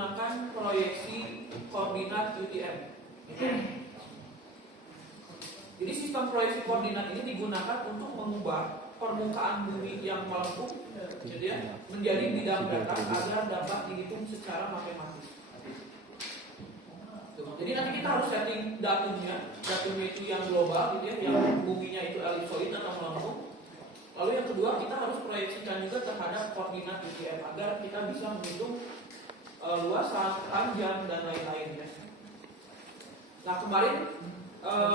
menggunakan proyeksi koordinat UTM. Jadi sistem proyeksi koordinat ini digunakan untuk mengubah permukaan bumi yang melengkung menjadi bidang data agar dapat dihitung secara matematis. Jadi nanti kita harus setting datumnya itu yang global, gitu ya, yang buminya itu elipsoid atau melengkung. Lalu yang kedua, kita harus proyeksikan juga terhadap koordinat UTM agar kita bisa menghitung luasan, panjang, dan lain-lain. Nah, kemarin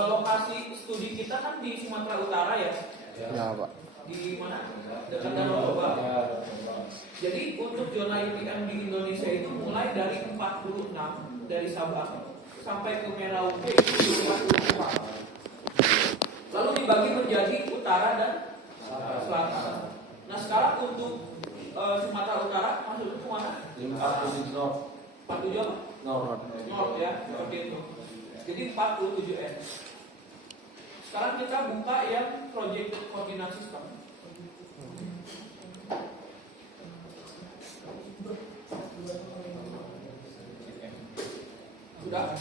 lokasi studi kita kan di Sumatera Utara ya? Ya, Pak. Di mana? Dekat Danau Toba. Jadi untuk zona UTM di Indonesia itu mulai dari 46 dari Sabang sampai ke Merauke itu 24. Lalu dibagi menjadi utara dan selatan. Nah sekarang untuk Sumatera Utara maksudnya ke mana? 47 North ya, seperti itu. Jadi 47 N. Sekarang kita buka yang project koordinat sistem. Sudah.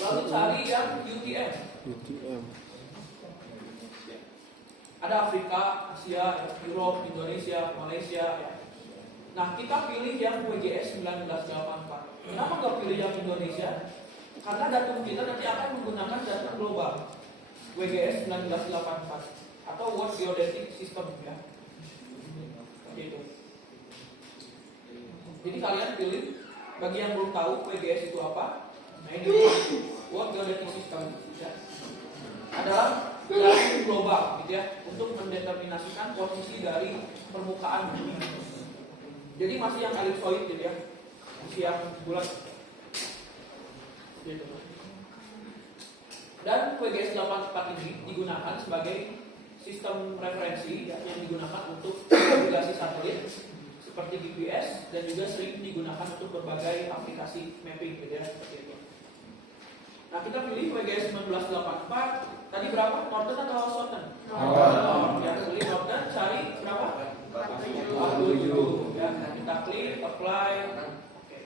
Lalu cari yang UTM. Ada Afrika, Asia, Europe, Indonesia, Malaysia. Ya. Nah kita pilih yang WGS 1984. Kenapa nggak pilih yang Indonesia? Karena datum kita nanti akan menggunakan data global WGS 1984 atau World Geodetic System ya. Gitu. Jadi kalian pilih. Bagi yang belum tahu WGS itu apa, nah ini World Geodetic System ya. Adalah data global gitu ya, untuk mendeterminasikan posisi dari permukaan bumi. Jadi masih yang elipsoid gitu ya, masih yang bulat. Gitu. Dan WGS 84 ini digunakan sebagai sistem referensi ya, yang digunakan untuk navigasi satelit seperti GPS dan juga sering digunakan untuk berbagai aplikasi mapping gitu ya, seperti itu. Nah kita pilih WGS 1984. Tadi berapa? Northern atau Southern? Northern. Ya, pilih Northern, cari berapa? 47. Ya, kita klik, apply. Oke.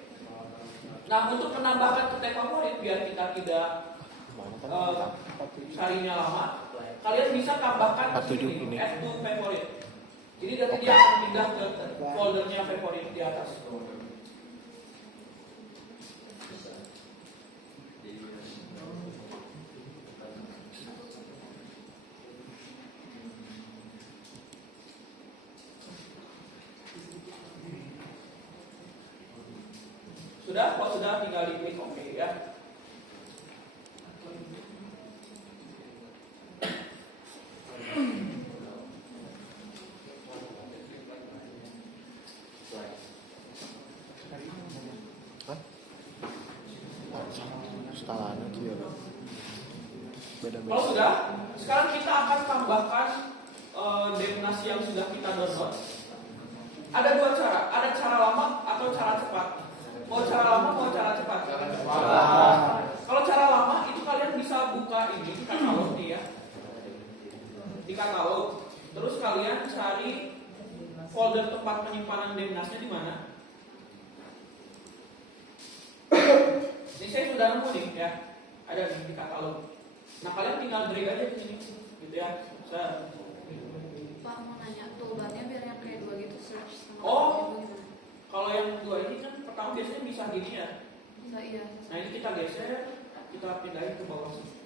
Nah untuk menambahkan ke tag favorit biar kita tidak carinya lama, kalian bisa tambahkan di sini add to favorite. Jadi nanti dia akan pindah ke foldernya favorit di atas. Sudah? Kalau sudah tinggal diklik OK ya. Kalau sudah, sekarang kita akan tambahkan definasi yang sudah kita download. Ada dua cara, ada cara lama atau cara cepat. Mau cara lama, mau cara cepat. Kalau cara lama itu kalian bisa buka ini di katalog nih ya, di katalog. Terus kalian cari folder tempat penyimpanan definasinya di mana. Ini saya sudah nemu nih ya, ada di katalog. Nah kalian tinggal drag aja di sini, gitu ya. Pak mau nanya, toolbarnya biar yang kayak dua gitu search sama gitu, kalau yang dua ini kan pertama biasanya bisa gini ya. Bisa iya. Nah ini kita geser, kita pindahin ke bawah sini.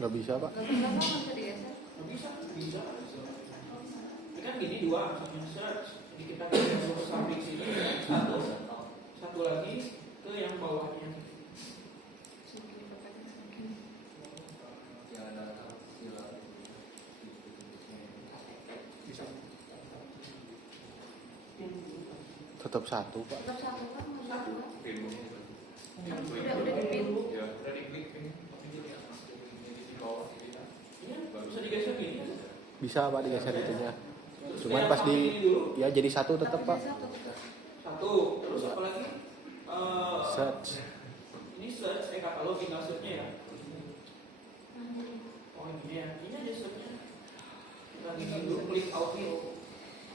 Nggak bisa Pak? Nggak bisa Pak, nggak bisa digeser. Nggak bisa, bisa. Ini kan gini dua, search. Jadi kita geser ke samping sini, satu lagi ke yang bawahnya. Tetap satu Pak. Tetap satu kan, nggak satu kan? Udah dipin. Ya, udah diklik. Bisa digeser gini. Bisa Pak digeser itunya. Cuman pas di ya jadi satu tetap Pak. Satu. Terus apa lagi? Search. Ini search katalog tinggal searchnya ya. Oh ini ya. Ini aja searchnya. Yang ini dulu klik audio.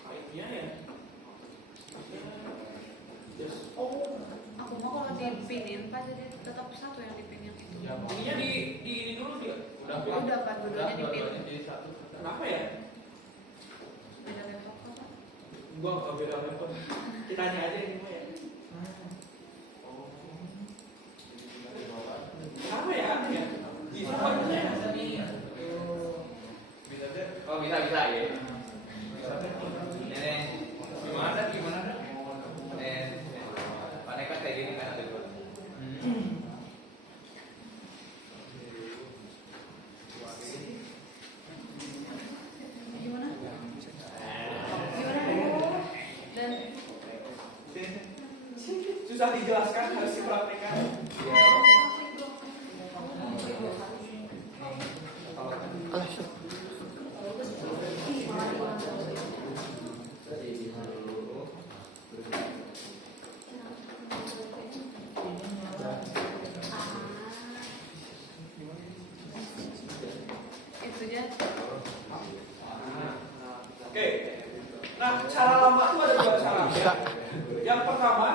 Akhirnya ya. Yes. Oh, aku mau kalau dipinin pas jadi tetap satu yang dipinin itu. Ininya di ini dulu dia. Udah kan dua-duanya dipin. Kenapa ya? Beda laptop kan? Gua nggak beda laptop. Kita tanya aja ini mah ya. Kenapa ya? Ya. Bisa kok bisa ya. Oh bisa ya. Gimana? Pakai kan kayak gini kan ada dua. Gimana? Dan Susah dijelaskan, harus dipraktekkan. Alah, syuk. itu aja. Oke. Nah, cara lama itu ada dua cara. Bisa. Yang pertama,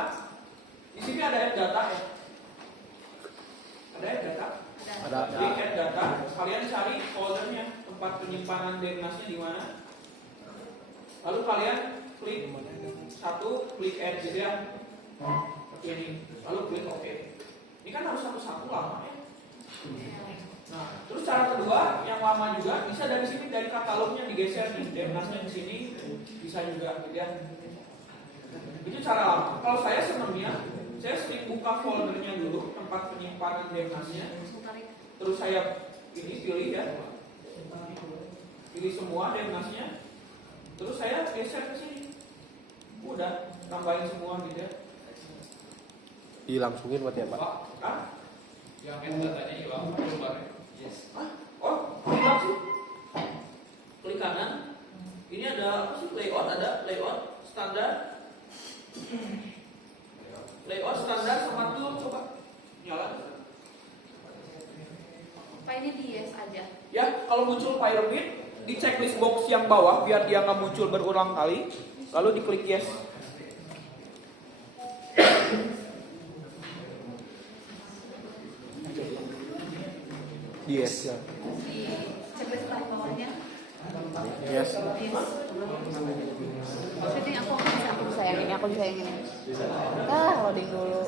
di sini ada add data ya. Ada add data. Ada. Di add data, kalian cari foldernya, tempat penyimpanan DNAS-nya di mana. Lalu kalian klik satu, klik add gitu ya. Ini, lalu klik OK. Ini kan harus satu-satu lama ya. Nah, terus cara kedua yang lama juga bisa dari sini, dari katalognya digeser nih, DNAS-nya di sini bisa juga gitu ya. Itu cara lama. Kalau saya senangnya, saya sering buka foldernya dulu, tempat penyimpanan DNAS-nya. Terus saya ini pilih ya, pilih semua DNAS-nya. Terus saya geser ke sini. Udah, tambahin semua gitu ya. Dilangsungin buat ya, Pak? Ah? Yang itu datanya hilang, keluar. Yes. Oh, klik langsung. Klik kanan. Ini ada apa sih? Layout, ada layout standar. Layout standar sama tool, coba nyala. Pak ini di yes aja. Ya, kalau muncul pyramid di checklist box yang bawah biar dia nggak muncul berulang kali, lalu diklik yes. Yes. Ya. Di checklist paling bawahnya. Yes. Yes. Jadi aku bisa yang ini, aku bisa yang ini. Loading dulu.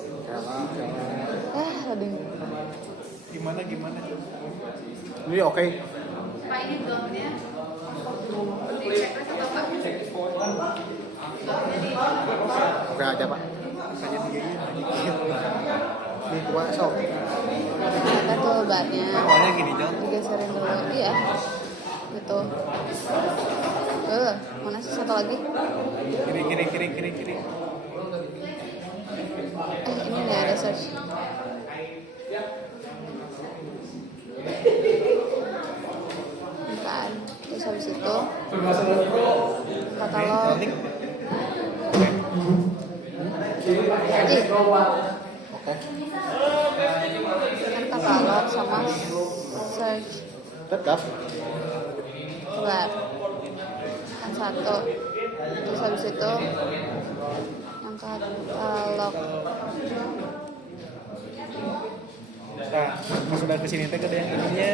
Loading dulu. Gimana? Ini oke. Pak ini downnya di checklist atau apa? Checklist bawah. Jadi Oke aja, Pak. Ini coba sok. ada toolbarnya. Awalnya gini, Jong. Digeserin dulu. Iya. Gitu. Mana sih satu lagi? Kiri. Ini nih ada search. Bukan. Terus habis itu katalog. Oke. Kan katalog sama search. Tetap. Sebentar. Kan satu. Terus habis itu yang katalog. Nah, pas sudah kesini teh ada yang ininya.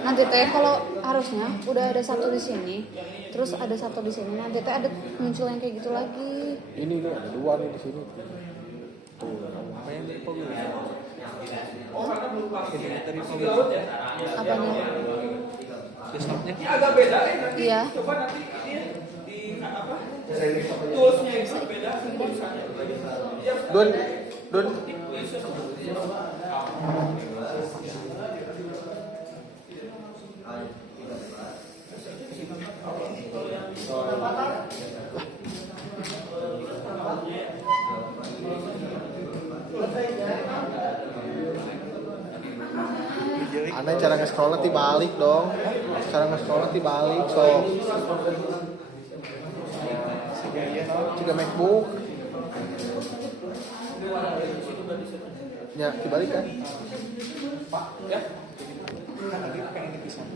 Nanti teh kalau harusnya udah ada satu di sini, terus ada satu di sini. Nanti teh ada muncul yang kayak gitu lagi. Ini nih ada dua nih di sini. Tuh, apa yang dari Pogo? Oh, karena belum pasti. Dari Masih Pogo. di laut ya? Apanya? Desktopnya. Ini agak beda ya nanti. Iya. Coba nanti ini ya, di apa? Toolsnya itu beda tulisannya. Iya, Don. Aneh cara nge-scroll nanti balik dong. Cara nge-scroll nanti balik so. Juga MacBook. Ya, dibalik kan? Ya. Tadi pengen dipisah.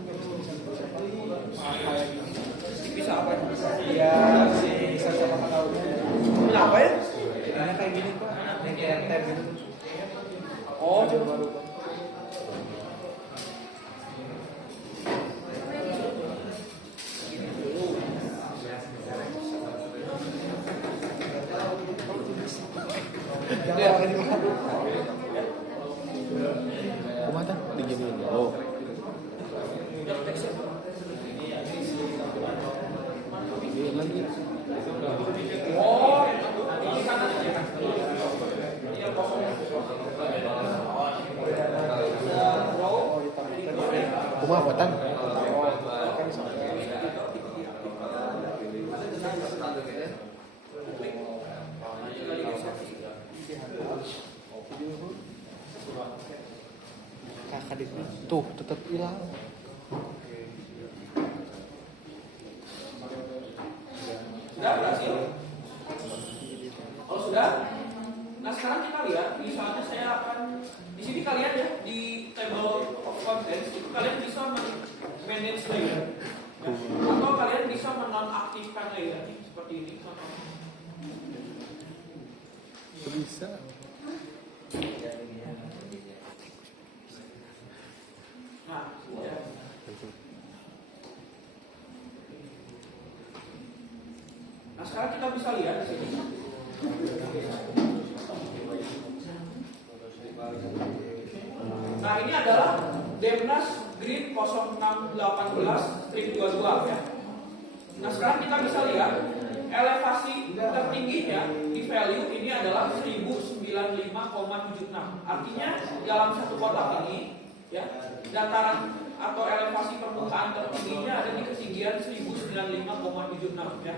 Kumaha tah diginiin. Oh. Ini lagi. Oh, ini kanan aja. Iya kosong. Kumaha buatan? Kakak di tuh tetap hilang. Sudah berhasil? Kalau sudah, nah sekarang kita lihat, misalnya saya akan di sini kalian ya di table of contents itu kalian bisa manage layer, ya. Atau kalian bisa menonaktifkan layer seperti ini. Bisa. Nah, ya. Nah sekarang kita bisa lihat di sini. Nah ini adalah Demnas Grid 0618-22 ya. Nah sekarang kita bisa lihat elevasi tertingginya di value ini adalah 1095,76. Artinya dalam satu kotak ini ya, dataran atau elevasi permukaan tertingginya ada di ketinggian 1095,76 ya.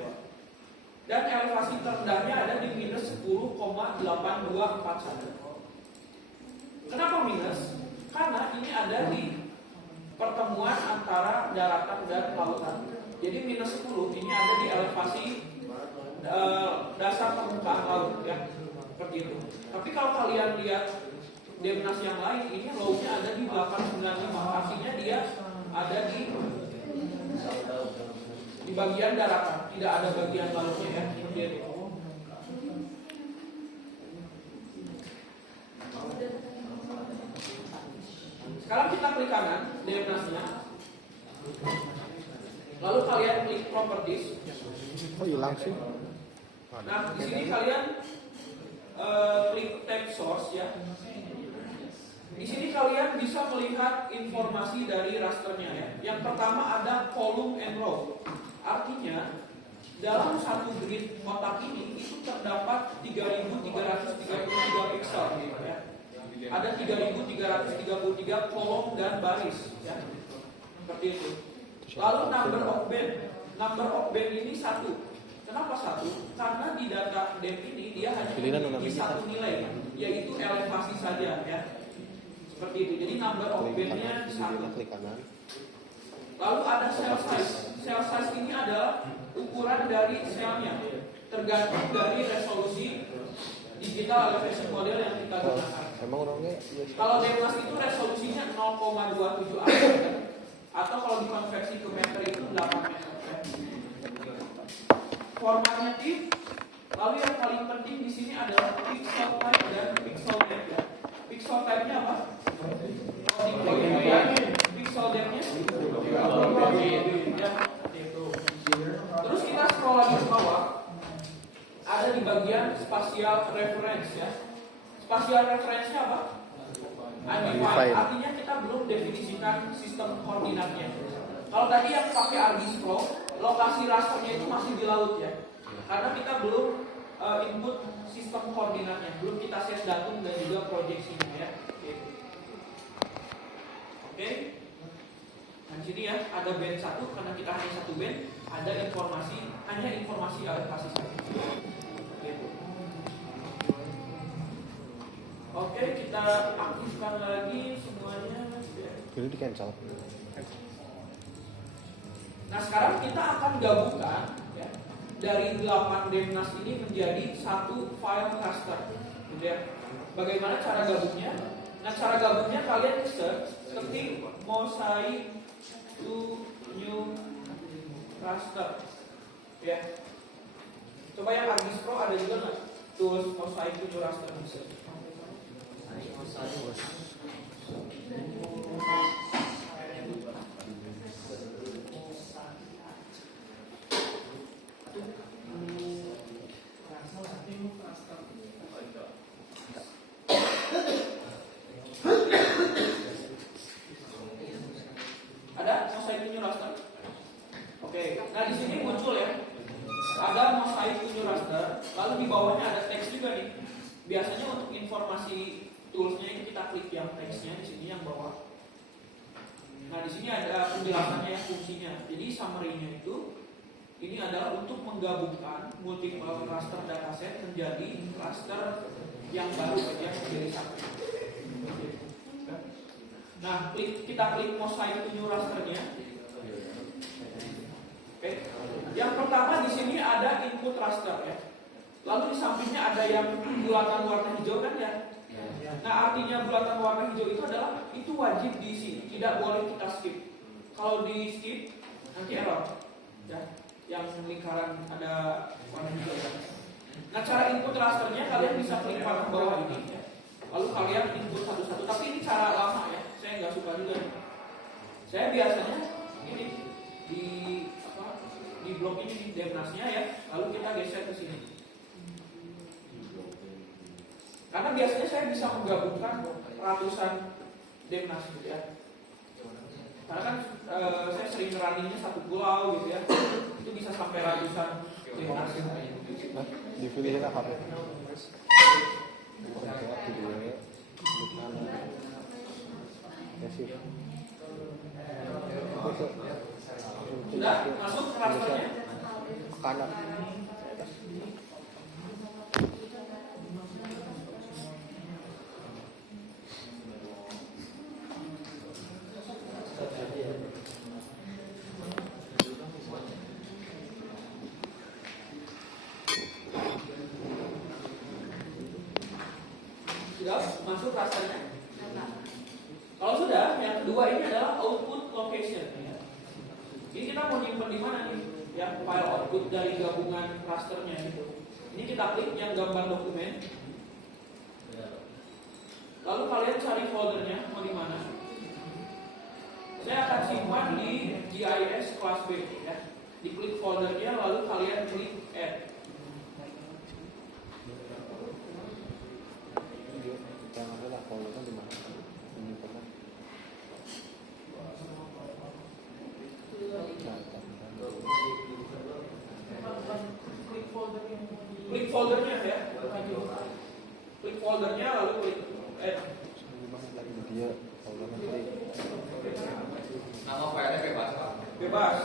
Dan elevasi terendahnya ada di minus 10,8241. Kenapa minus? Karena ini ada di pertemuan antara daratan dan lautan. Jadi minus 10 ini ada di elevasi dasar permukaan laut ya, seperti itu. Tapi kalau kalian lihat Demnas yang lain, ini low-nya ada di 895, artinya dia ada di bagian daratan, tidak ada bagian lautnya ya, seperti itu. Sekarang kita klik kanan Demnasnya, lalu kalian klik properties. Oh hilang sih. Nah di sini kalian klik tab source ya. Di sini kalian bisa melihat informasi dari rasternya ya. Yang pertama ada column and row. Artinya dalam satu grid kotak ini itu terdapat 3.333 pixel ya. Ada 3.333 kolom dan baris ya. Seperti itu. Lalu number of band. Number of band ini 1. Kenapa 1? Karena di data DEM ini dia hanya memiliki satu nilai, yaitu elevasi saja ya. Seperti itu. Jadi number of band-nya 1. Lalu ada cell size. Cell size ini adalah ukuran dari selnya, tergantung dari resolusi digital elevation model yang kita gunakan. Emang orangnya Kalau Demnas itu resolusinya 0,27 meter, atau kalau dikonversi ke meter itu 8 meter. Formatnya TIFF. Lalu yang paling penting di sini adalah pixel type dan pixel depth ya. Pixel type-nya apa? Pixel depth-nya ya. Terus kita scroll lagi ke bawah. Ada di bagian spatial reference ya. Spatial reference-nya apa? Undefined. Artinya kita belum definisikan sistem koordinatnya. Kalau tadi yang pakai ArcGIS-Flow, lokasi rasternya itu masih di laut ya. Karena kita belum input sistem koordinatnya, belum kita set datum dan juga proyeksinya ya. Oke. Nah di sini ya ada band 1 karena kita hanya satu band, ada hanya informasi elevasi saja. Oke, kita aktifkan lagi semuanya. ini di cancel. Nah sekarang kita akan gabungkan ya, dari 8 Demnas ini menjadi satu file raster gitu ya. Bagaimana cara gabungnya? Nah cara gabungnya kalian search ketik mosaic to new raster ya. Coba yang ArcGIS Pro ada juga nggak tools mosaic to new raster bisa? Ada mosaic to new raster? Oke, nah di sini muncul ya. Ada mosaic to new raster, lalu di bawahnya ada teks juga nih. Biasanya untuk informasi toolsnya ini kita klik yang teksnya di sini yang bawah. Nah di sini ada penjelasannya yang fungsinya. Jadi summary-nya itu ini adalah untuk menggabungkan multiple raster dataset menjadi raster yang baru yang menjadi satu. Nah, kita klik mosaic to new rasternya. Oke. Yang pertama di sini ada input raster ya. Lalu di sampingnya ada yang bulatan warna hijau kan ya. Nah, artinya bulatan warna hijau itu adalah itu wajib diisi, tidak boleh kita skip. Kalau di skip nanti error. Ya, yang lingkaran ada warna hijau kan. Nah, cara input rasternya kalian bisa klik paling bawah ini ya. Lalu kalian input satu-satu, tapi ini cara lama ya. Saya nggak suka juga. Saya biasanya ini di blok ini di Demnasnya ya, lalu kita geser ke sini. Karena biasanya saya bisa menggabungkan ratusan Demnas gitu ya. Karena kan saya sering runningnya satu pulau gitu ya, itu bisa sampai ratusan Demnas. Dipilih apa? Sudah masuk ke rasternya? Kanan. Sudah masuk rasternya? Kalau sudah, yang kedua ini adalah output location. Ini kita mau nyimpen di mana nih? Yang file output dari gabungan rasternya gitu. Ini kita klik yang gambar dokumen. Lalu kalian cari foldernya mau di mana? Saya akan simpan di GIS kelas B ya. Diklik foldernya lalu kalian klik add. Klik foldernya ya. Klik foldernya lalu klik add. Nama filenya bebas Pak. Bebas.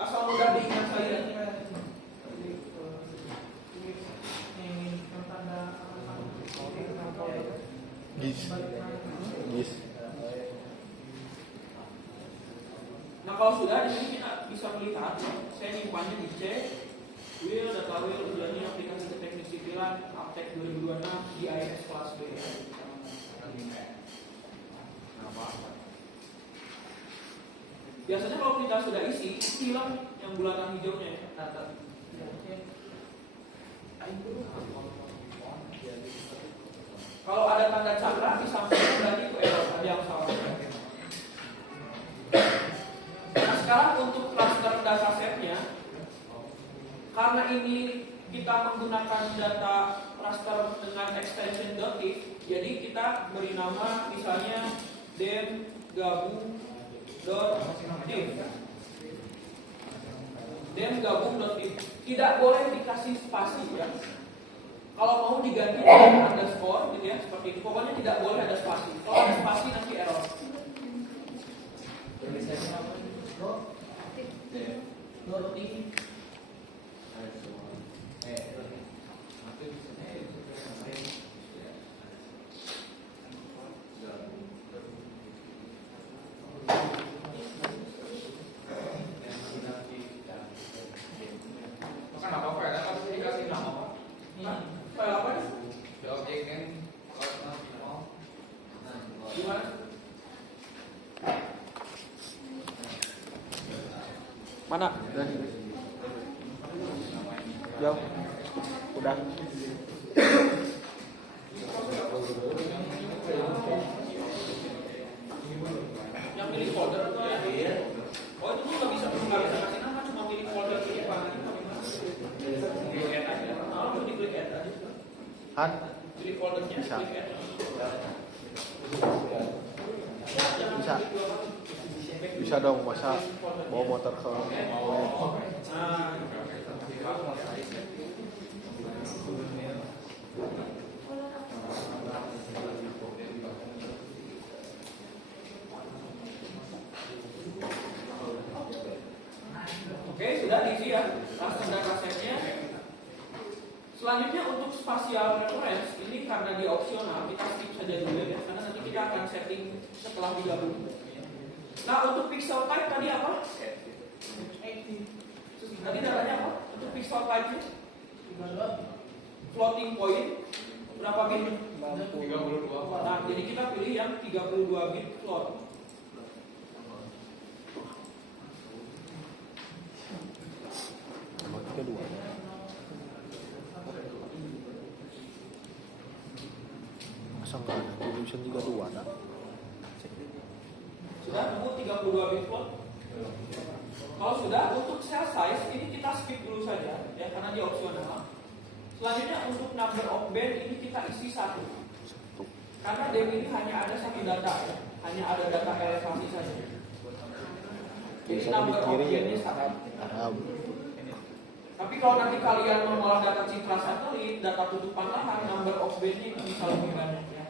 Asal mudah diingat saja. Gis. Nah kalau sudah di sini kita bisa melihat, saya nyimpannya di C, Will, data Will, ujiannya aplikasi ke teknik sipilan, Aptek 2026, GIS kelas B. Biasanya kalau kita sudah isi, hilang yang bulatan hijaunya ya. Kalau ada tanda cakra di sampingnya berarti itu error, ada yang salah. Nah sekarang untuk cluster datasetnya, karena ini kita menggunakan data raster dengan extension .if, jadi kita beri nama misalnya dem gabung.if. Dem gabung.if tidak boleh dikasih spasi ya. Kalau mau diganti dengan underscore gitu ya, seperti itu. Pokoknya tidak boleh ada spasi. Kalau ada spasi nanti error. Kan apa filenya kan dikasih nama Pak. File apa nih? The object name Gimana? Mana? Jauh. Udah. Yang pilih folder itu ya? Oh itu tuh nggak bisa kasih nama, cuma pilih folder pilih apa? Klik add aja. Lalu diklik add aja. Han. Pilih foldernya, Bisa. klik add. Bisa. Bisa dong, masa bawa motor ke lab. Nah, oke, sudah diisi ya standar kasetnya. Selanjutnya untuk spatial reference ini karena dia opsional, kita skip saja dulu ya, karena nanti kita akan setting setelah digabung. Nah, untuk pixel type tadi apa? Tadi datanya apa? Untuk pixel type-nya? Floating point berapa bit? 32. Nah, jadi kita pilih yang 32 bit float. Nomor 32. Masa nggak ada tulisan 32 ada? Sudah nemu 32 bit float? Kalau sudah, untuk cell size ini kita skip dulu saja ya, karena dia opsional. Selanjutnya untuk number of band ini kita isi 1. Karena DEM ini hanya ada satu data ya, hanya ada data elevasi saja. Jadi number of bandnya 1. Tapi kalau nanti kalian mengolah data citra satelit, data tutupan lahan, number of bandnya itu bisa lebih banyak ya.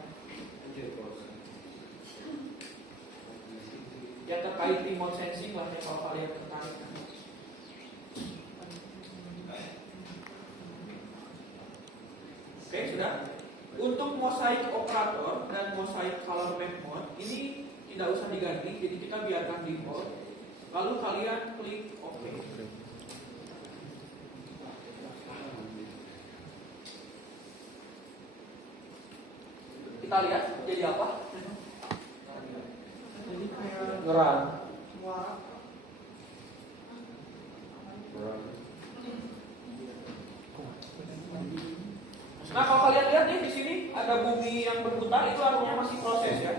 Yang terkait remote sensing lah ya, kalau kalian tertarik. Oke, sudah. Untuk mosaic operator dan mosaic color map mode ini tidak usah diganti, jadi kita biarkan default. Lalu kalian klik OK. Kita lihat jadi apa? Ngeran. Nah, kalau kalian lihat nih di sini ada bumi yang berputar, itu artinya masih proses ya.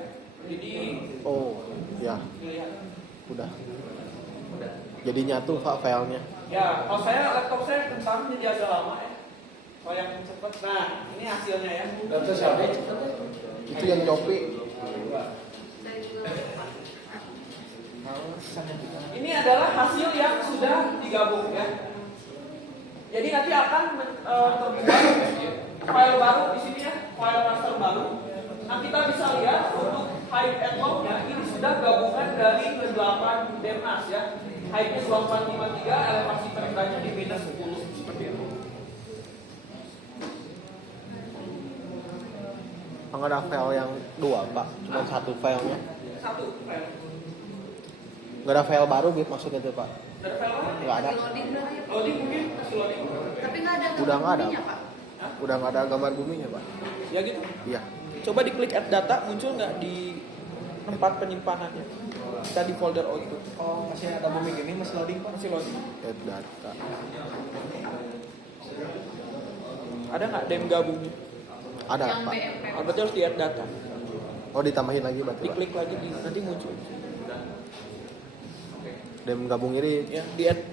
Jadi Oh, ya, dilihat. udah. Jadi nyatu Pak filenya. Ya, kalau saya laptop saya kentang jadi agak lama ya. Kalau yang cepat, nah ini hasilnya ya. Data siapa? Itu yang nyopi. Ini adalah hasil yang sudah digabung ya. Jadi nanti akan terbuat file baru di sini ya, file raster baru. Nah, kita bisa lihat untuk height and low-nya ini sudah gabungan dari ke-8 DEMNAS ya. Height-nya 2453, elevasi terendahnya di minus 10 seperti itu. Nggak ada file yang dua Pak, cuma satu filenya. Satu file. Nggak ada file baru gitu maksudnya tuh Pak? Ada file apa? Nggak ada. Loading berarti. Loading mungkin masih loading. Tapi nggak ada Udah nggak ada. buminya, Pak. Udah nggak ada gambar buminya Pak? Ya gitu. Iya. Coba diklik add data, muncul nggak di tempat penyimpanannya? Kita di folder O itu. Oh, masih ada bumi gini, masih loading Pak? Masih loading. Add data. Ada nggak DEM gabungnya? Ada Yang Pak. BMP. Berarti harus di add data. Oh ditambahin lagi berarti Pak. Diklik lagi nanti muncul. Dem gabung ini. Ya, di add.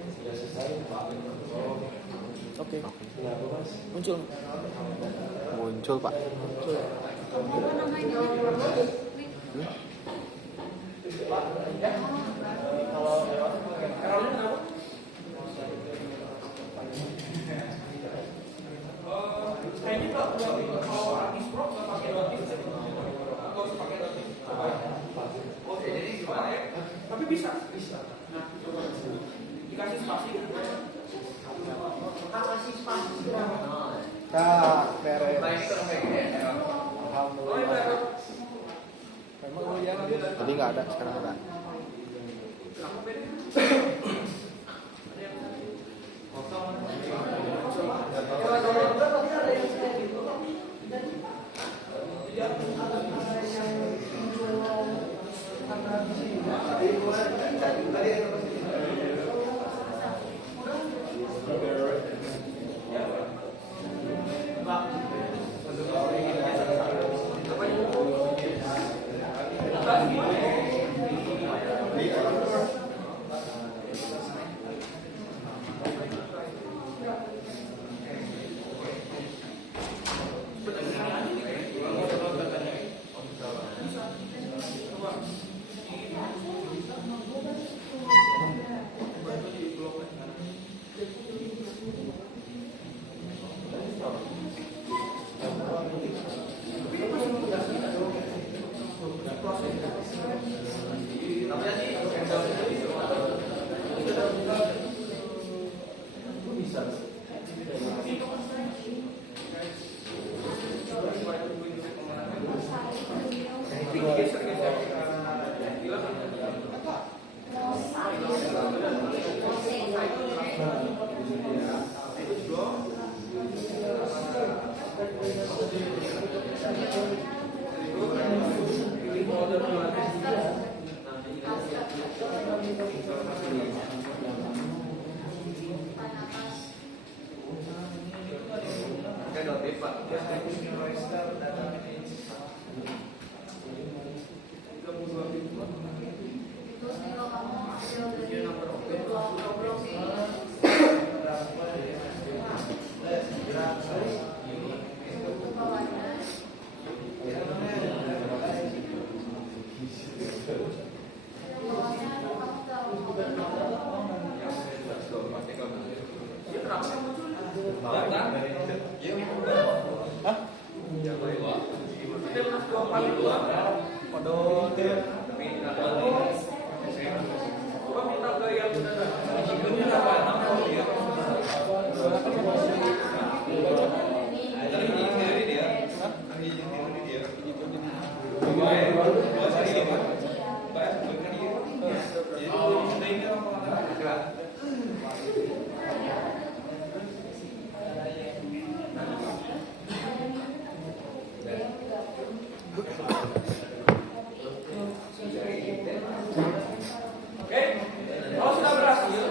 Oke. Muncul. Muncul Pak. Kamu apa namanya? Errornya kenapa? Kayaknya kalau artis pro nggak pakai notif, nggak usah pakai notif. Oke, jadi gimana ya? Tapi bisa. Nah, coba dikasih spasi. Kak, beres. Oh, itu error. Memang ujian lagi. Tadi nggak ada, sekarang ada. Kenapa beda? Oke, kalau sudah berhasil,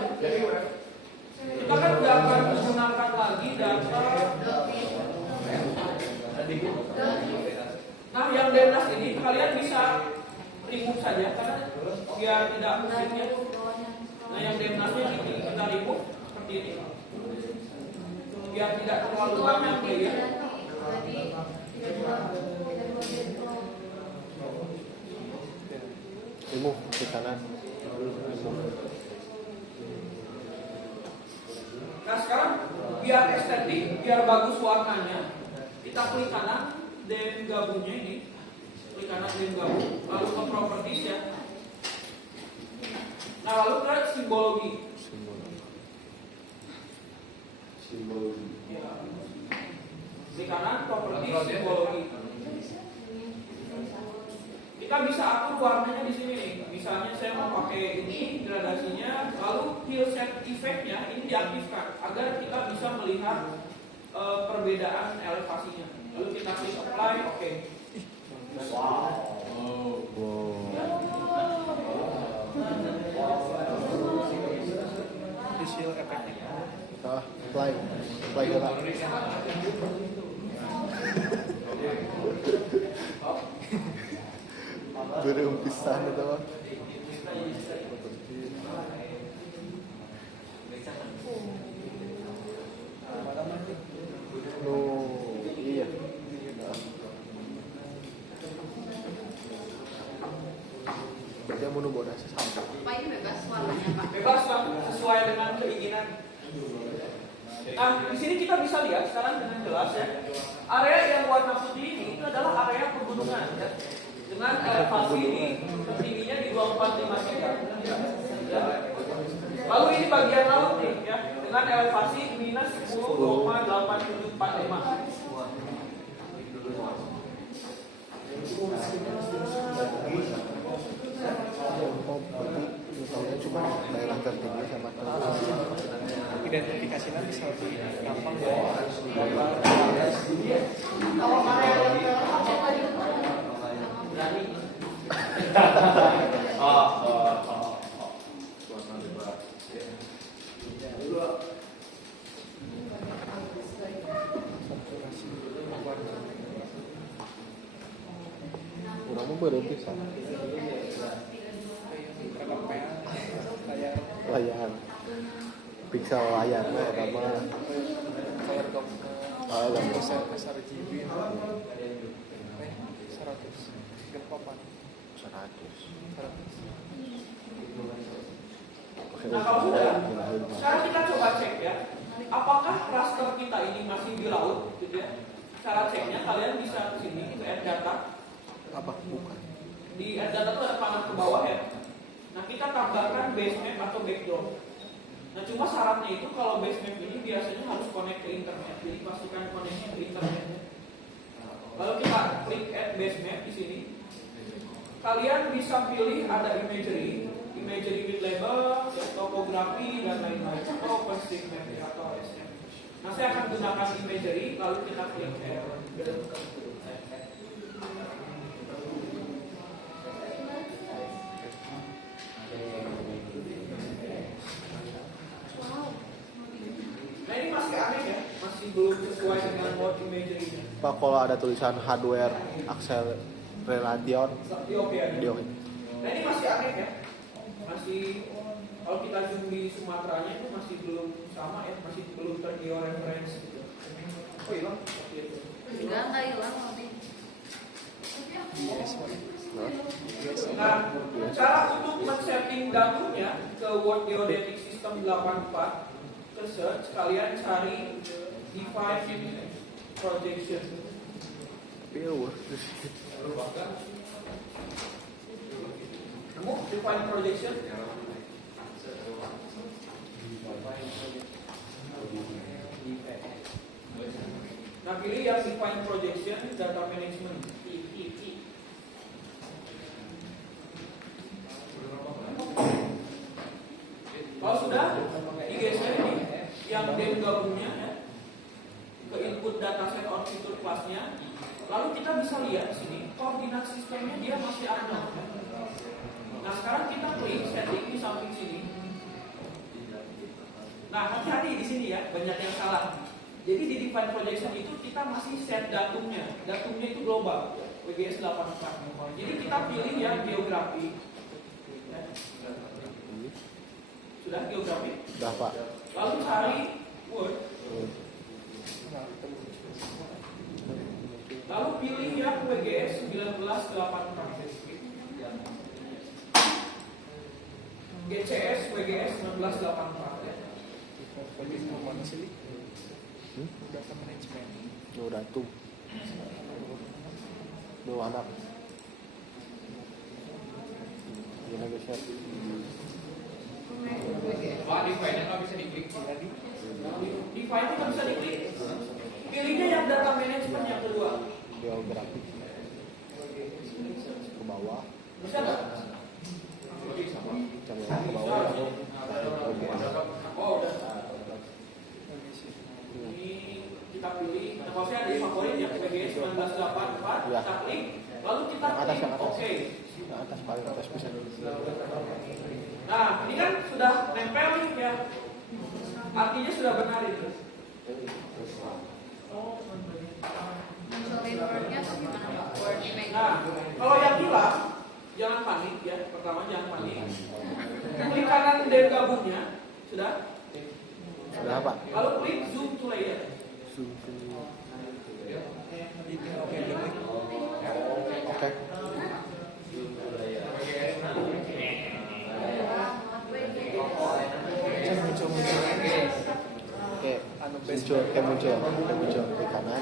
kita kan tidak akan menggunakan lagi data. Nah, yang DNAS ini kalian bisa remove saja karena biar tidak musiknya. Nah, yang DNAS-nya ini kita remove seperti ini, biar tidak terlalu banyak layer. Remove ke kanan. Nah, sekarang biar estetik, biar bagus warnanya, kita klik kanan dan gabungnya ini, klik kanan dan gabung, lalu ke properties ya. Nah, lalu ke simbologi. Klik kanan properties simbologi. Kita bisa atur warnanya di sini nih. Misalnya saya mau pakai ini gradasinya, lalu fill set effect-nya ini diaktifkan agar kita bisa melihat perbedaan elevasinya. Lalu kita klik apply, oke. Visual effect-nya. Play dulu. Berem pisan itu mah. No, iya. Berarti mau nunggu nasi sampai. Pak ini bebas warnanya Pak. Bebas Pak, sesuai dengan keinginan. Nah, di sini kita bisa lihat sekarang dengan jelas ya. Area yang warna putih ini itu adalah area pegunungan ya. Dengan elevasi ini tertingginya di 245 meter. Ya. Lalu ini bagian laut nih ya, dengan elevasi minus 10,8745. Oh, berarti misalnya cuma daerah tertinggi sama terus. Identifikasinya bisa lebih gampang ya. Kurang mau berem pisan. Layar. Pixel layar mah eta mah. Color gam. Ah, gambar. Besar GB. 100. Gampapan. 100. Nah, kalau sudah, sekarang kita coba cek ya, apakah raster kita ini masih di laut, gitu ya? Cara ceknya kalian bisa ke sini ke add data. Apa? Bukan. Di add data itu ada panah ke bawah ya. Nah, kita tambahkan base map atau background. Nah, cuma syaratnya itu kalau base map ini biasanya harus connect ke internet. Jadi pastikan koneksi ke internet. Lalu kita klik add base map di sini. Kalian bisa pilih ada imagery with label, topografi dan lain-lain, atau OpenStreetMap atau SM. Nah, saya akan gunakan imagery, lalu kita klik add. Nah, ini masih aneh ya, masih belum sesuai dengan mode imagery-nya. Pak, kalau ada tulisan hardware acceleration Di oke aja. di oke. Nah, ini masih aneh ya. masih kalau kita zoom di Sumateranya itu masih belum sama ya, masih belum tergeoreference gitu. Oh hilang? Enggak hilang nanti. Nah, cara untuk men-setting datumnya ke World Geodetic System 84 ke search, kalian cari define projection. Nemu define projection? Nah, pilih yang define projection data management. Kalau sudah digeser ini yang den gabungnya ya, ke input dataset on fitur kelasnya, lalu kita bisa lihat di sini koordinat sistemnya dia masih unknown. Nah sekarang kita klik setting di samping sini. Nah hati-hati di sini ya, banyak yang salah. Jadi di define projection itu kita masih set datumnya itu global, WGS 84. Jadi kita pilih yang geografi. Sudah geografi? Sudah Pak. Lalu cari word. Lalu pilih yang WGS 1984. GCS WGS 1984 ya. Mana sih? Data management. Duh datum. Duh anak. Gimana geser? Wah, define-nya nggak bisa diklik. Define itu nggak bisa diklik. Pilihnya yang data management yang kedua. Geografi. Ke bawah. Bisa nggak? Coba ke bawah. Oh udah. Ini kita pilih. Nah, maksudnya ada favorit yang WGS 1984. Ya. Kita klik. Lalu kita Yang atas, klik yang atas. OK. Yang atas paling atas bisa. Nah, ini kan sudah nempel nih ya. Artinya sudah benar itu. Mencolin wordnya atau gimana Pak? Wordnya Nah, kalau yang hilang, jangan panik ya. Pertama jangan panik. Klik kanan dan gabungnya, sudah. Sudah Pak. Lalu klik zoom to layer. Oke. Oke, muncul ke kanan,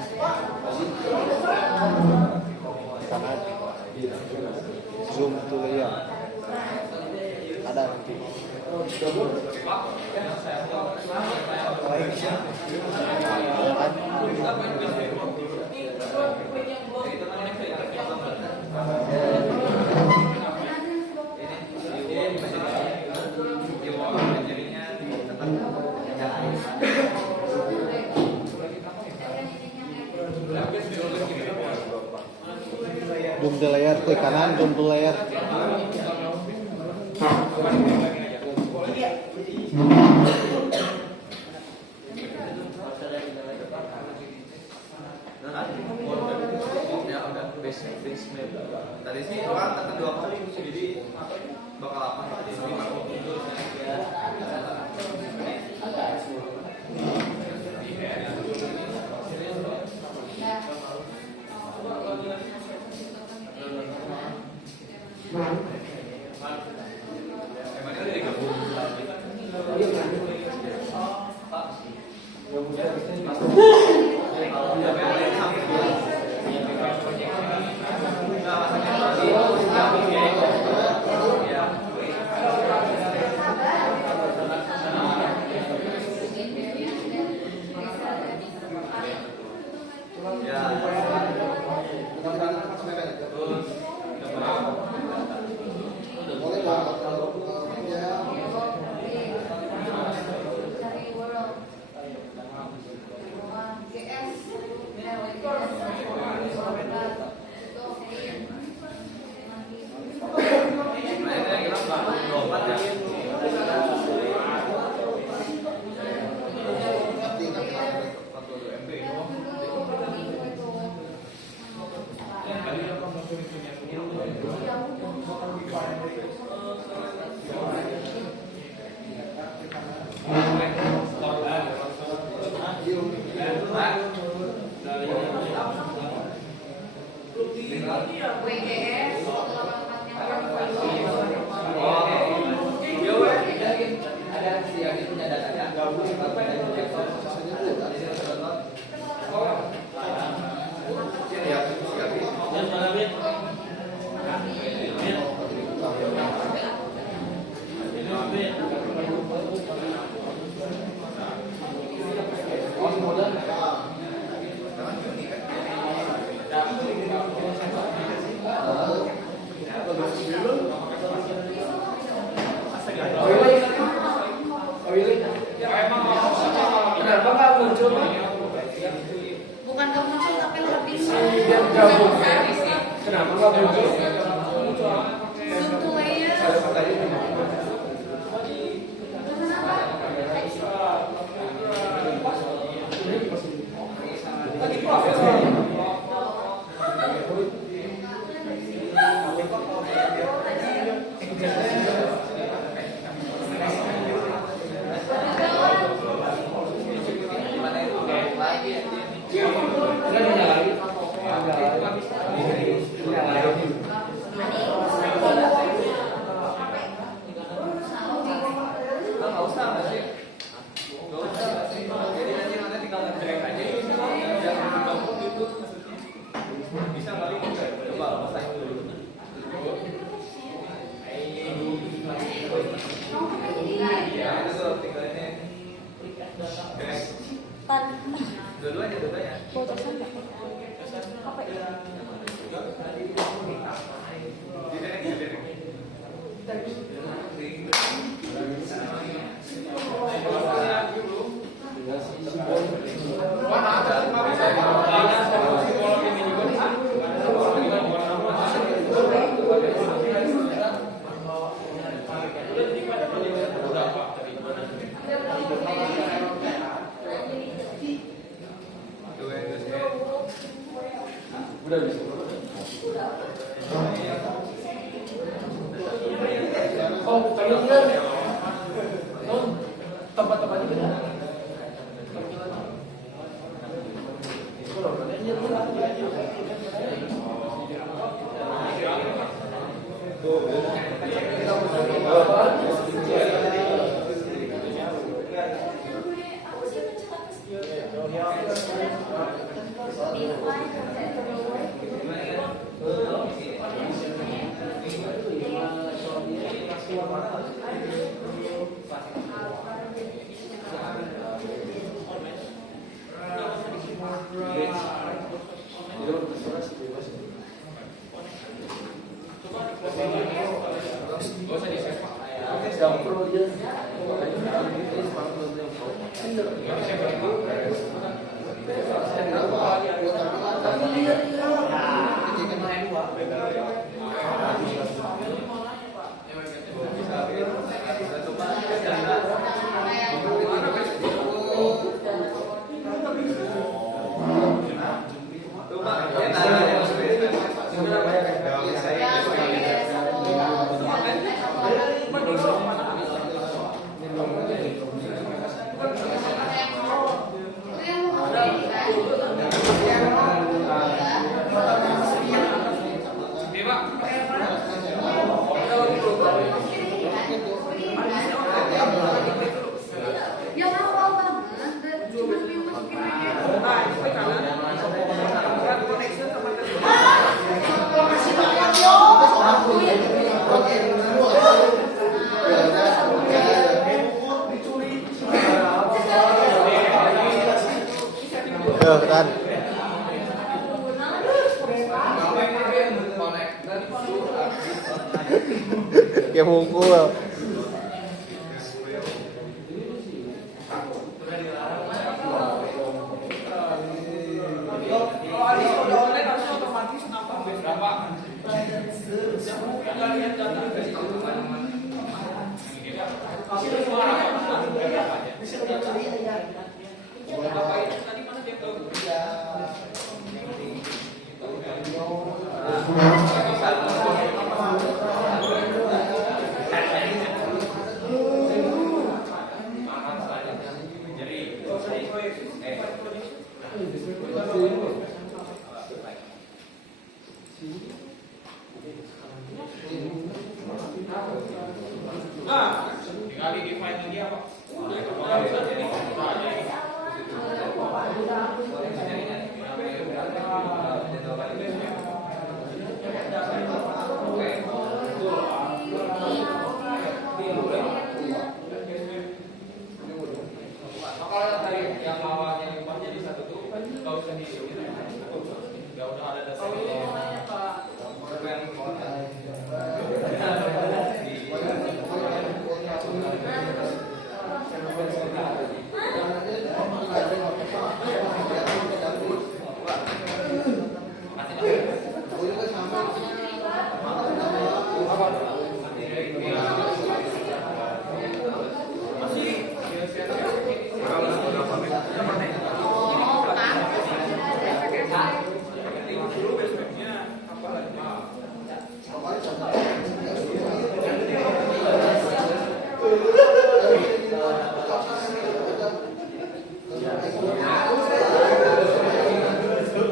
zoom to layer, ada nanti. Ya kan? Zoom to layer, klik kanan, zoom to layer. Tadi sih orang tekan 2 kali, jadi bakal apa? Iya. Kenapa nggak muncul? Bukan gak muncul tapi lebih Kenapa nggak muncul? zoom to layer. Dua-duanya. Botosan nggak? Apa ya? Kan. Ya mukul.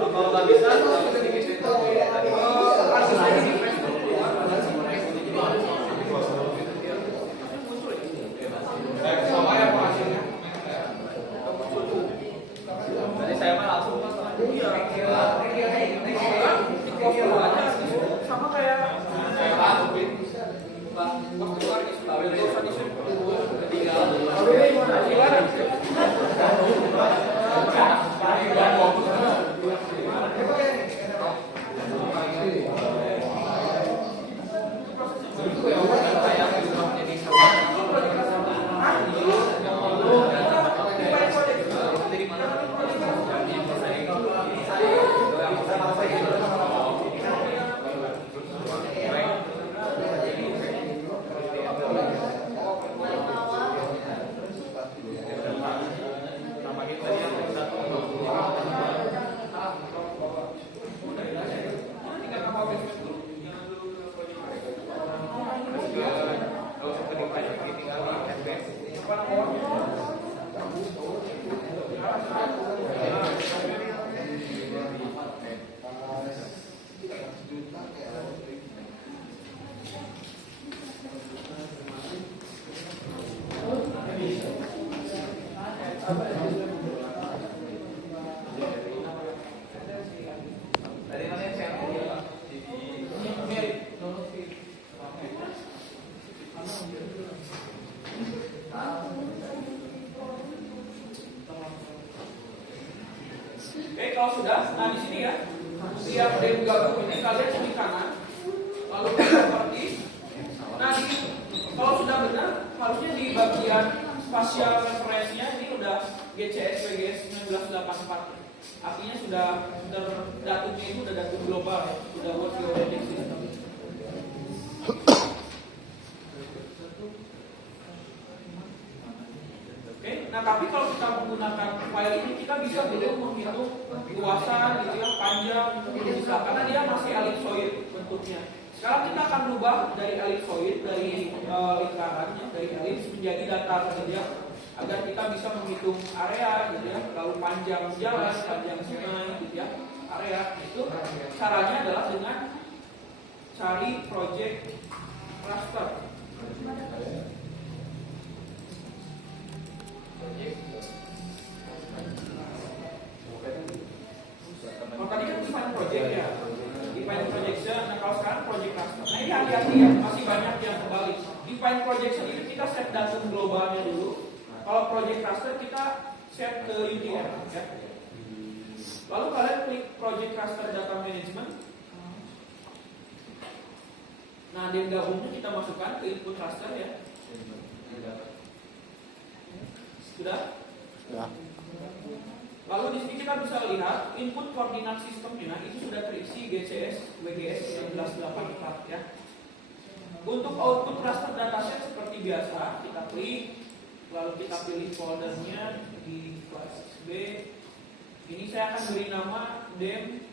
Kalau nggak bisa, sedikit cerita tadi. Sama ya hasilnya. Tadi saya mah langsung pas sama kayak saya masukin. waktu hari Tapi itu usah disuruh. tinggal. Oke, kalau sudah, nah di sini ya, tiap dem gabung ini kalian klik kanan, lalu properti. Nah, kalau sudah benar, harusnya di bagian spasial referensinya ini udah GCS WGS 1984. Artinya sudah datumnya itu udah datum global ya, sudah World Geodetic System. Oke, nah tapi kalau kita menggunakan file ini kita bisa belum menghitung luasan, gitu ya, panjang, bisa karena dia masih ellipsoid bentuknya. Sekarang kita akan berubah dari ellipsoid, dari lingkarannya, dari elips menjadi datar gitu ya, agar kita bisa menghitung area gitu ya, lalu panjang jalan, panjang sungai gitu ya, area itu caranya adalah dengan cari project raster. Kalau tadi kan define project ya, define projection. Nah kalau sekarang project raster. Nah ini hati-hati ya, masih banyak yang kebalik. Define projection itu kita set datum globalnya dulu. Kalau project raster kita set ke UTM ya. Lalu kalian klik project raster data management. Nah di gabungnya kita masukkan ke input raster ya. Sudah? Sudah. Lalu di sini kita bisa lihat input koordinat sistemnya itu sudah terisi GCS WGS 1984 ya. Untuk output raster dataset seperti biasa kita klik, lalu kita pilih foldernya di kelas B. Ini saya akan beri nama dem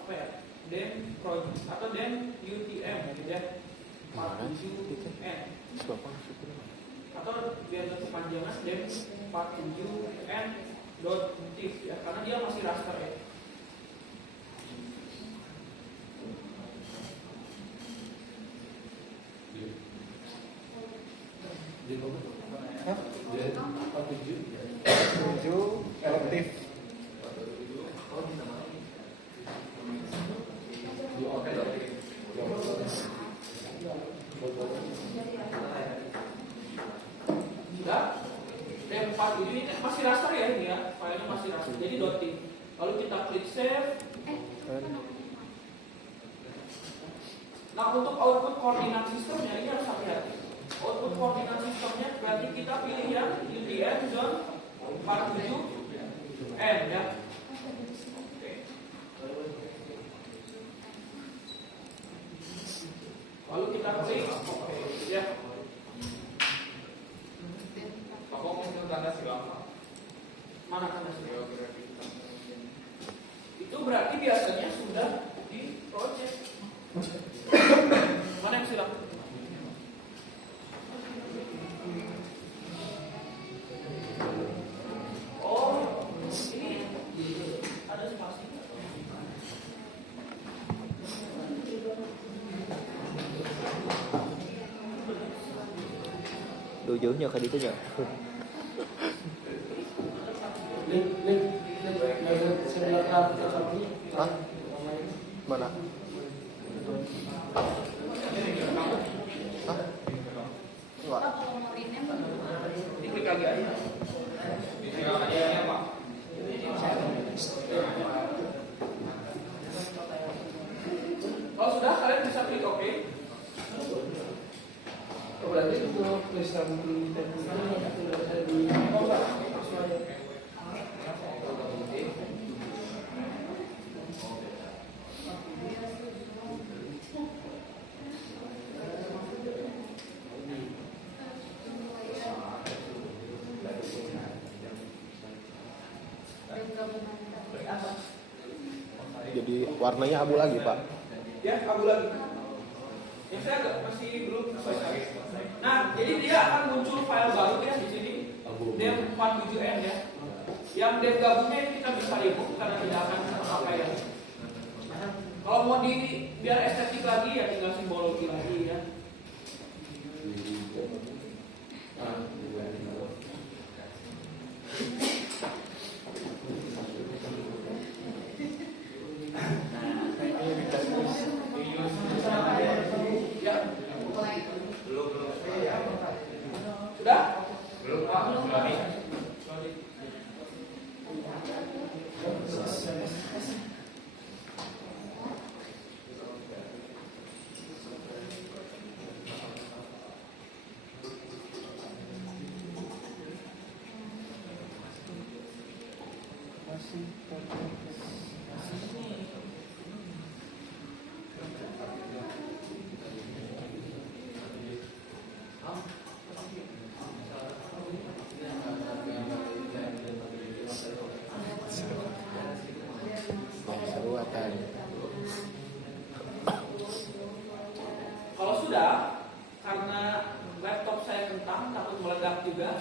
apa ya? Dem project atau dem UTM gitu ya. 47N. Atau biar kepanjangan dem 47N .tif ya, karena dia masih raster ya. Tujuh elektif. Sudah? D4 ini masih raster ya ini ya, filenya masih raster. Jadi .tif. Lalu kita klik save. Nah untuk output koordinat sistemnya ini harus hati-hati. Output koordinat sistemnya berarti kita pilih yang UTM zone 47N ya. Oke. Lalu kita klik oke ya. Tanda silapa. Mana tanda silapa? Itu berarti biasanya sudah di project. Mana yang silap? jauhnya ke ditu nya. Hah? Mana? Hah? Enggak. Diklik lagi aja. Kalau sudah kalian bisa klik OK. Berarti untuk tulisan teknisnya tidak ada di langsung aja. Jadi warnanya abu lagi, Pak. Ya, abu lagi. Yang saya masih belum selesai. Nah, jadi dia akan muncul file baru ya di sini. Dem47n ya. Yang dem gabungnya ini kita bisa remove karena tidak akan terpakai ya. Kalau mau di biar estetik lagi ya tinggal simbologi lagi ya. Ya. Sudah? Belum Pak, sudah. Seruatan. Kalau sudah, karena laptop saya kentang takut meledak juga,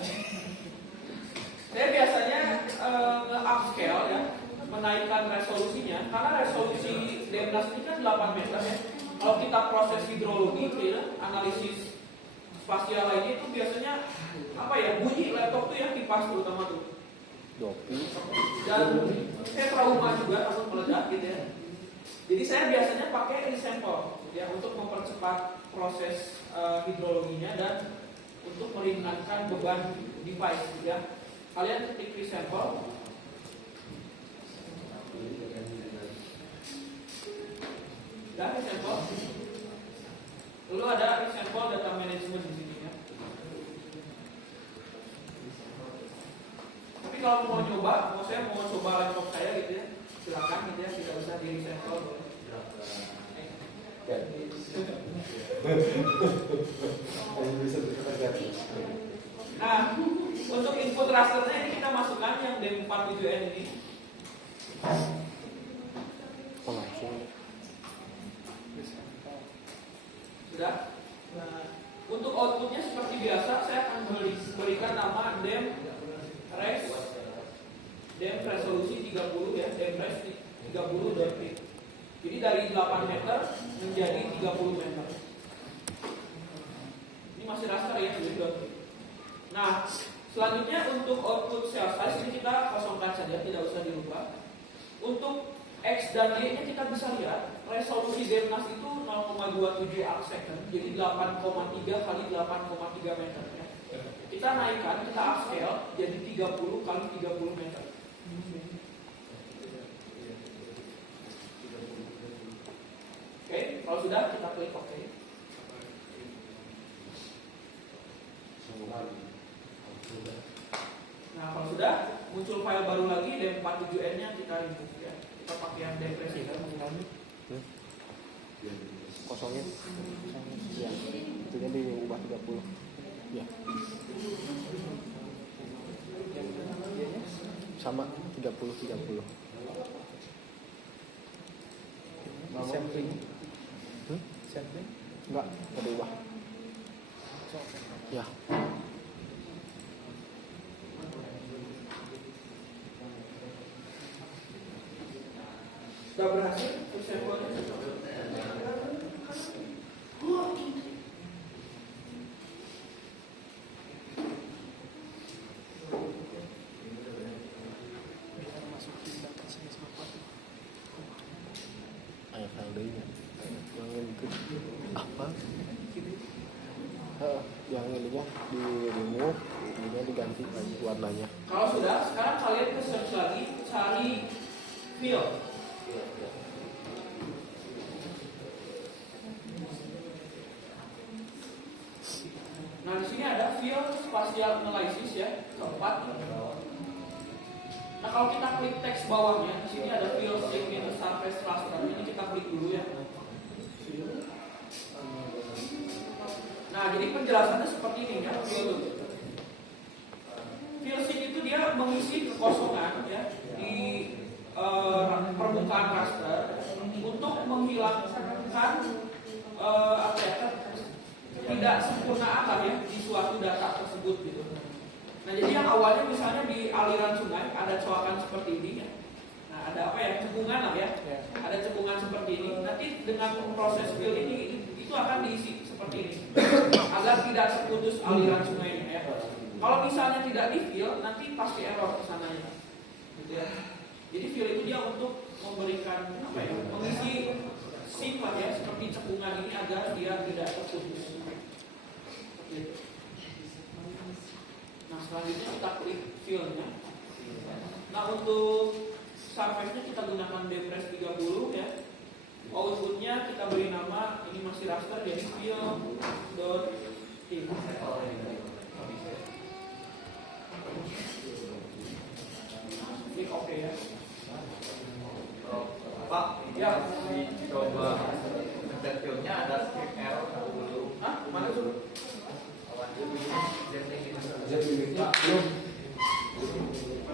saya biasanya nge-upscale ya, menaikkan resolusinya. Karena resolusi DMNAS ini kan 8 meter ya. Kalau kita proses hidrologi, ya, analisis spasial lainnya itu biasanya apa ya, bunyi laptop tuh ya, kipas terutama tuh. Dopi. Dan saya trauma juga takut meledak gitu ya. Jadi saya biasanya pakai resample ya untuk mempercepat proses hidrologinya dan untuk meringankan beban device ya. Kalian ketik resample. Ya, resample. Lalu ada resample data management di sini ya. Tapi kalau mau coba, saya mau coba laptop saya gitu ya, silakan gitu ya, tidak usah di resample. Nah, untuk input rasternya ini kita masukkan yang DM47N ini. Oh, langsung. Sudah. Nah, untuk outputnya seperti biasa, saya akan berikan nama dem resolusi 30 ya, dem res 30 dpi. Jadi dari 8 meter menjadi 30 meter. Ini masih raster ya, dpi. Nah, selanjutnya untuk output cell size ini kita kosongkan saja, tidak usah dirubah. Untuk X dan Y-nya kita bisa lihat resolusi DMNAS itu 0,27 arc second, jadi 8,3 kali 8,3 meter ya. Kita naikkan, kita upscale jadi 30 kali 30 meter. Oke, kalau sudah kita klik OK. Nah, kalau sudah muncul file baru lagi DM47N-nya kita remove ya. Kita pakai yang depresi kan Kosongin. Ya. Itu kan diubah 30. Ya. Sama 30. Sampling. Hmm? Sampling. Enggak diubah. Ya. sudah berhasil sampelnya. warnanya. Kalau sudah, sekarang kalian ke search lagi, cari fill. Nah, di sini ada fill spatial analysis ya, keempat. Nah, kalau kita klik teks bawahnya, di sini ada fill shape in the surface raster. Ini kita klik dulu ya. Nah, jadi penjelasannya seperti ini ya, fill. Fill shape itu dia mengisi kekosongan ya di permukaan raster untuk menghilangkan apa ya, tidak sempurnaan lah ya di suatu data tersebut gitu. Nah, jadi yang awalnya misalnya di aliran sungai ada coakan seperti ini ya. Nah, ada apa ya, cekungan lah ya. Ada cekungan seperti ini. Nanti dengan proses fill ini itu akan diisi seperti ini agar tidak terputus aliran sungainya ya. Kalau misalnya tidak di fill, nanti pasti error ke sananya. Gitu ya. Jadi fill itu dia untuk memberikan apa ya, mengisi sink lah ya, seperti cekungan ini agar dia tidak terputus. Gitu. Nah, selanjutnya kita klik fill-nya. Nah, untuk surface-nya kita gunakan Depres 30 ya. Output-nya kita beri nama, ini masih raster jadi fill.tip. Klik OK ya. Pak, Ya, coba detailnya ada script error dulu. hah? Mana tuh?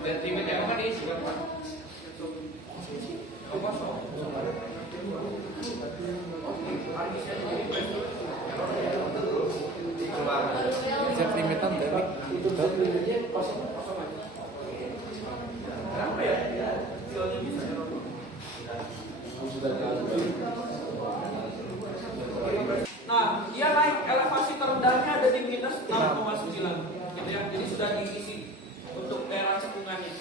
Sentimen yang mana nih juga Pak? Apa so? Set limitan dari Kenapa ya? Fill-nya bisa error. Nah, dia naik elevasi terendahnya ada di minus 6,9 gitu ya. Jadi sudah diisi untuk daerah cekungannya.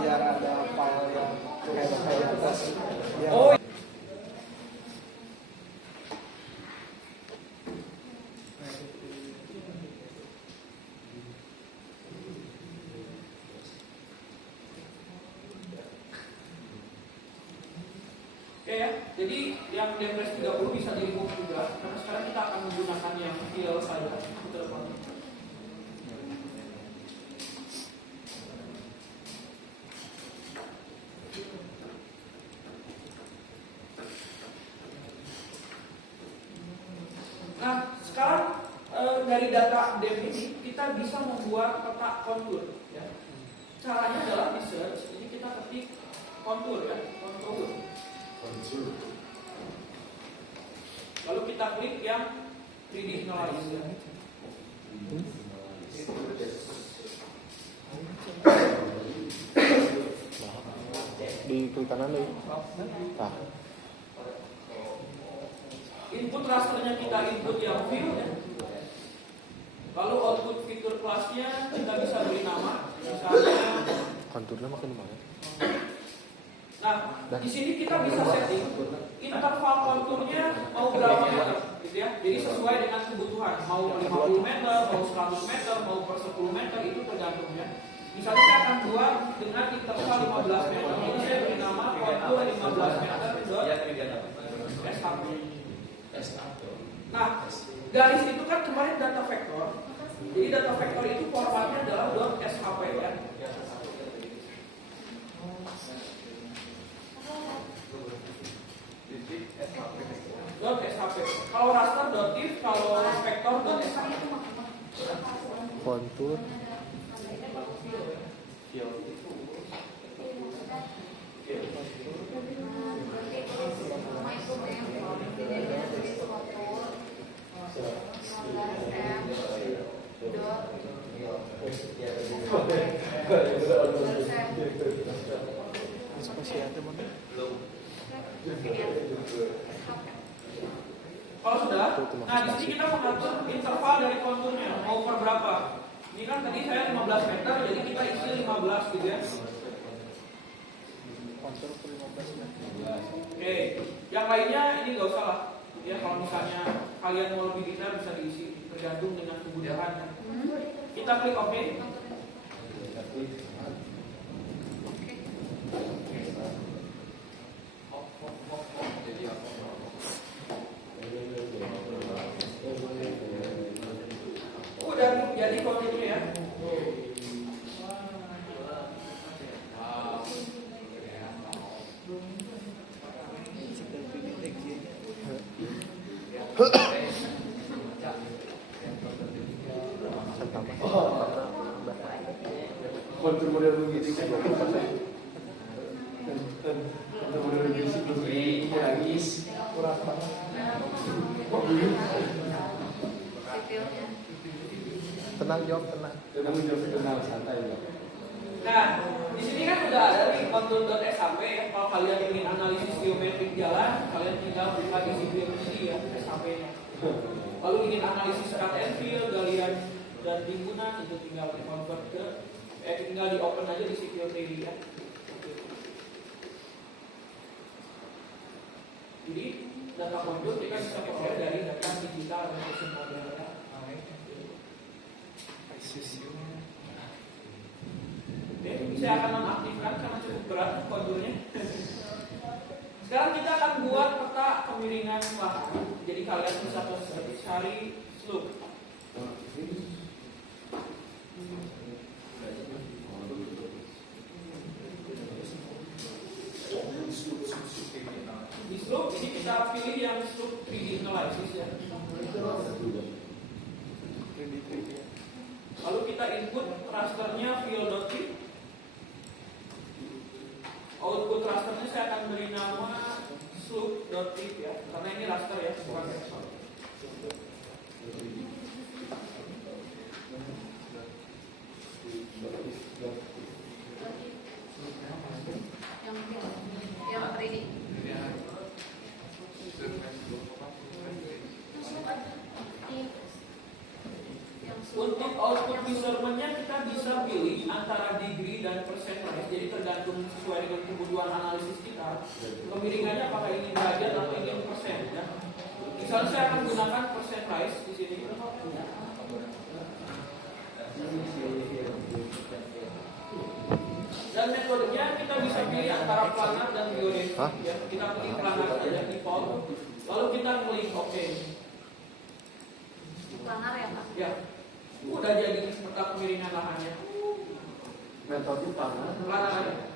biar ada file yang kayak atas. Oh, oke ya, jadi yang Depres 30 bisa di remove juga. Karena sekarang kita akan menggunakan yang fill saja ke depan. Nah, sekarang dari data DEM ini kita bisa membuat peta kontur. Ya. Caranya adalah di search. Ini kita ketik kontur ya, kontur. Lalu kita klik yang 3D analysis ya. Di klik kanan deh. Nah, Input rasternya kita input yang view ya. Lalu output fitur kelasnya kita bisa beri nama, misalnya. konturnya makin banyak. Nah, di sini kita bisa setting interval konturnya mau berapa meter, gitu ya. Jadi sesuai dengan kebutuhan, mau 50 meter, mau 100 meter, mau per 10 meter itu tergantung ya. Misalnya saya akan buat dengan interval 15 meter. Jadi saya beri nama kontur 15 meter dot SHP. Nah, garis itu kan kemarin data vektor. Jadi data vektor itu formatnya adalah .shp ya. .shp. Kalau raster .div, kalau vektor .shp. Kontur Kalau sudah, nah di sini kita mengatur interval dari konturnya mau per berapa. Ini kan tadi saya 15 meter, jadi kita isi 15 gitu ya. Kontur per 15 meter. Oke, yang lainnya ini nggak usah lah. Ya kalau misalnya kalian mau lebih detail bisa diisi tergantung dengan kemudahan. Kita klik OK. Udah jadi kodenya ya. Kontur model begitu kan. Kontur model begitu begini lagi kurang banget. Kok dulu? Tenang jawab, tenang. Tenang jawab, tenang santai jawab. Nah, di sini kan udah ada nih kontur.shp ya. Kalau kalian ingin analisis geometrik jalan, kalian tinggal buka di sini ya SHP-nya. Lalu ingin analisis cut and fill, galian dan timbunan, itu tinggal di convert ke tinggal di open aja di security ya. Jadi data kontur kita bisa peroleh dari data digital representation model ya. Oke, saya akan nonaktifkan karena cukup berat konturnya. Sekarang kita akan buat peta kemiringan lahan. Jadi kalian bisa cari slope. Di slope ini kita pilih yang slope 3D analysis ya. Lalu kita input rasternya fill.tip. Output rasternya saya akan beri nama slope.tip ya, karena ini raster ya, bukan vektor. Yang 3D. Untuk output measurement-nya kita bisa pilih antara degree dan percentage. Jadi tergantung sesuai dengan kebutuhan analisis kita. Kemiringannya apakah ini derajat atau ini persen ya. Misalnya saya akan gunakan percentage di sini. Dan metodenya kita bisa pilih antara planar dan geometri. Ya, kita pilih planar saja default. Lalu kita klik OK. Planar ya Pak? Ya. Udah jadi peta kemiringan lahannya. Metode planar. Planar.